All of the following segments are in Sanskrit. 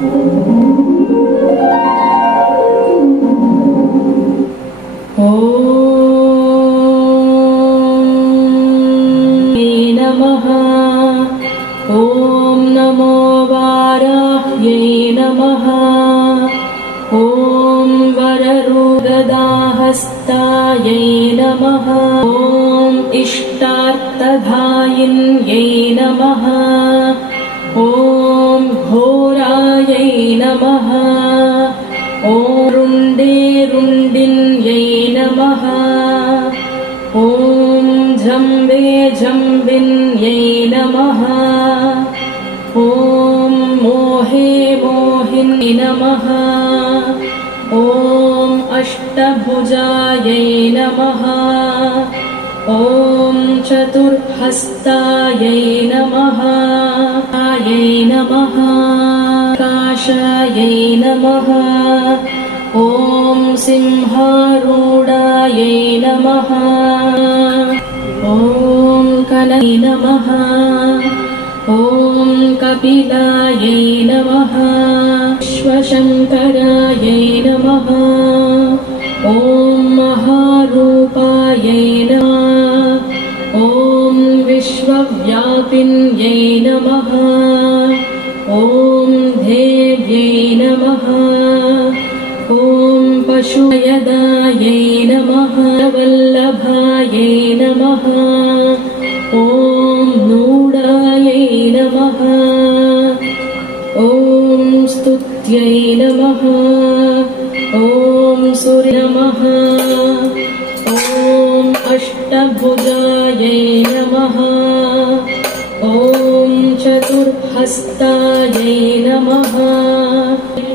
ॐ नमो वाराह्यै नमः। ॐ वररुगदाहस्तायै नमः। ॐ इष्टार्थदायिन्यै नमः। ॐ घोरायै नमः। ॐ रुण्डिन्यै नमः। ॐ झम्बिन्यै नमः। ॐ मोहिन्यै नमः। ॐ अष्टभुजायै नमः। ॐ चतुर्हस्तायै नमः। काशायै नमः। ॐ सिंहारूढायै नमः। ॐ कलये नमः। ॐ कपिलायै नमः। विश्वशङ्करायै नमः। ॐ महारूपायै नमः। ॐ विश्वव्यापिन्यै नमः। ॐ देव्यै नमः। ॐ पशुपदायै नमः। वल्लभायै नमः। ॐ नूडायै नमः। ॐ स्तुत्यै नमः। ॐ सूर्य नमः। ॐ अष्टभुजायै नमः। ॐ चतुर्हस्तायै नमः।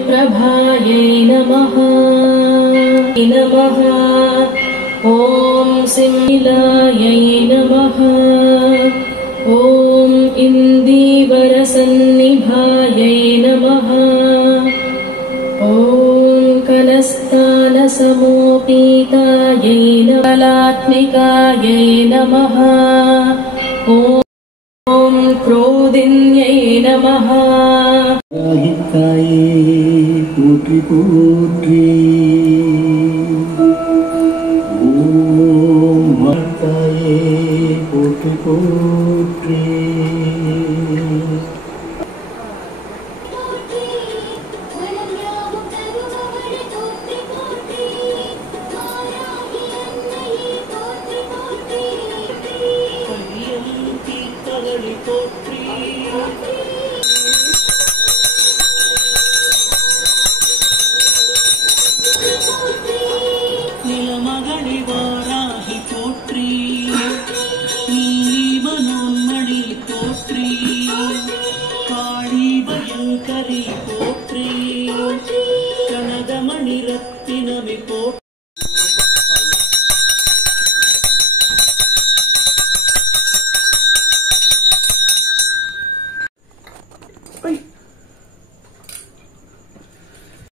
प्रभायै नमः। ॐ सिंहिलायै नमः। ॐ इन्दीवरसन्निभायै नमः। ॐ कलस्थानसमोपीतायै कलात्मिकायै नमः। ॐ क्रोधिन्यै नमः। पोट्री पोट्री। ॐ माताये पोट्री पोट्री। निलमगळि वाराहि पोट्री। मनोन्मणि पोट्री। काळी भयंकरी पोट्री। कनगमणि रत्तिनमि पोट्री।